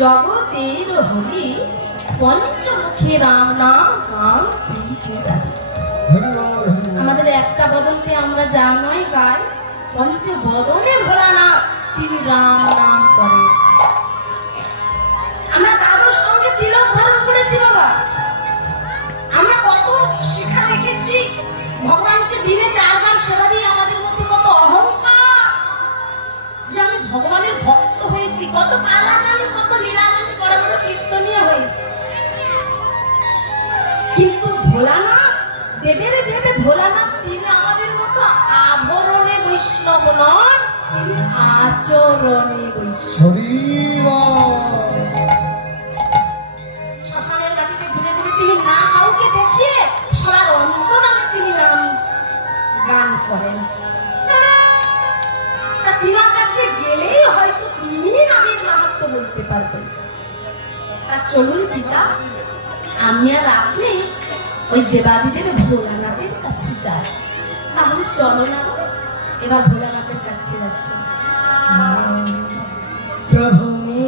জগতের হরি পঞ্চমুখী রাম নাম গান আমাদের একটা বদনকে আমরা যা নয় গাই, পঞ্চ বদনে ভোলা না তিনি রাম নাম করেন। আমরা দাদুর সঙ্গে তিলক ধারণ করেছি বাবা, আমরা কত শিক্ষা রেখেছি, ভগবানকে দিনে 4 বার সেবা দিয়ে আমাদের মধ্যে কত অহংকার যে আমি ভগবানের ভক্ত হয়েছি, কত পালা জানি, কত লীলা জানি, বড় বড় কীর্তনীয় হয়েছি। কিন্তু ভোলানাথ দেবের দেবে ভোলানাথ তিনি আমাদের মতো আভরণে বৈষ্ণব নন, তিনি আচরণে বৈষ্ণব। শ্মশানের মাটিতে ঘুরে ঘুরে তিনি না কাউকে দেখিয়ে সবার অন্তরালে তিনি নাম গান করেন। তা তিনার কাছে গেলেই হয়তো তিনি নামের মাহাত্ম্য বলতে পারবেন। আর চলুন পিতা, আমি আর আপনি ওই দেবাদিদেব ভোলানাথের কাছে যাই। তাহলে চলো না, এবার ভোলানাথের কাছে যাচ্ছে। প্রভু মে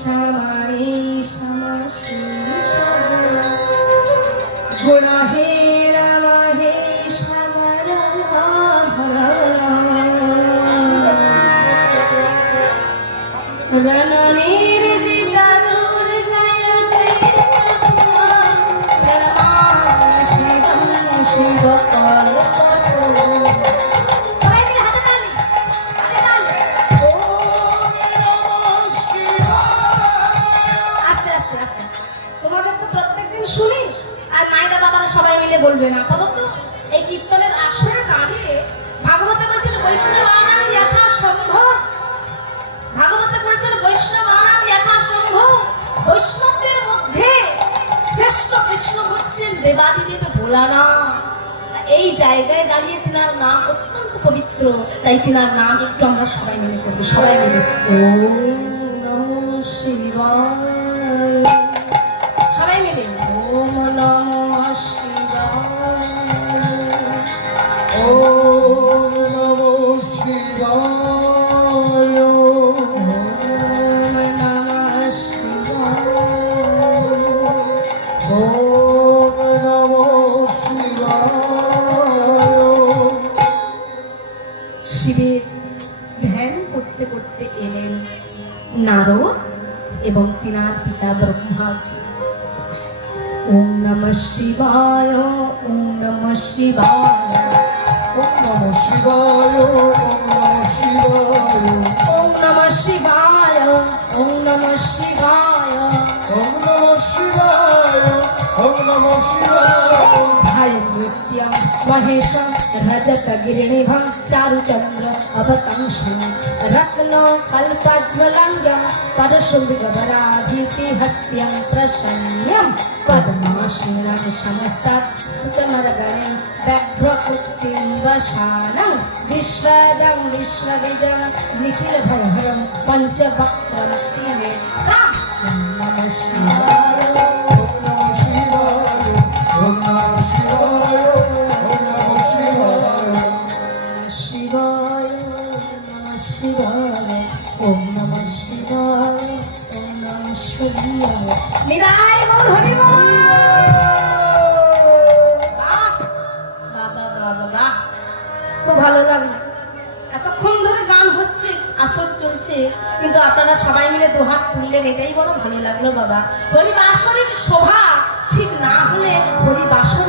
শ্যামারে শ্যামা গুণ হে রাম হে শ্যামা রণনীর জিতা দূর যায় শিব সবাই মিলে বলবে না। আপাতত এই কীর্তনের আসরে দাঁড়িয়ে ভাগবতে বলছেন বৈষ্ণবানাং যথা সম্ভব, ভাগবতে বলছেন বৈষ্ণবানাং যথা সম্ভব। বৈষ্ণবদের মধ্যে শ্রেষ্ঠ কৃষ্ণ হচ্ছেন দেবাদিদেব ভোলানাথ। এই জায়গায় দাঁড়িয়ে তিনার নাম অত্যন্ত পবিত্র, তাই তিনার নাম একটু আমরা সবাই মিলে করবো। সবাই মিলে ওম নমঃ শিবায়, সবাই মিলে ওম নমঃ শিবায়, ওম নমঃ শিবায়, ওম নমঃ শিবায়, ওম নমঃ শিবায়। শিবের ধ্যান করতে করতে এলেন নারদ এবং তিনার পিতা ব্রহ্মাজি। ওম নমঃ শিবায়, ওম নমঃ শিবায়, ওম নমঃ শিবায়, ওম নমঃ শিবায়, ওম নমঃ শিবায়, ওম নমঃ শিবায়, ওম নমঃ শিবায়। ভাই নিত্যং মহেশং রজত গিরিণীভং চারুচন্দ্র অবতংশং রত্ন কল্পজ্জ্বলঙ্গং পরশুম্বিগবরাধীতি হস্ত্যং প্রসন্ন্যং পদ্মাসীनं সমস্তাৎ स्तुतमरगणं व्याघ्रकुटिं वशानं विश्वदं विश्वविजं निखिलभयहरं पञ्चवक्त्रं त्रिनेत्रं। नमः शिवाय, ओम नमः शिवाय, ओम नमः शिवाय, ओम नमः शिवाय, नमः शिवाय, ओम नमः शिवाय, ओम नमः शिवाय। निराय बोल हरि बोल। খুব ভালো লাগলো, এতক্ষণ ধরে গান হচ্ছে, আসর চলছে, কিন্তু আপনারা সবাই মিলে দুহাত তুললেন, এটাই বড় ভালো লাগলো বাবা। হরিবাসরের শোভা ঠিক না হলে হরিবাসর